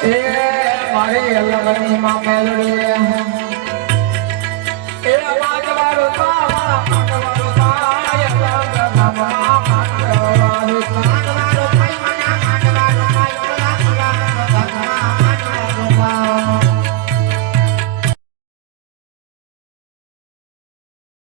એ મારી અલગમાં મેળવી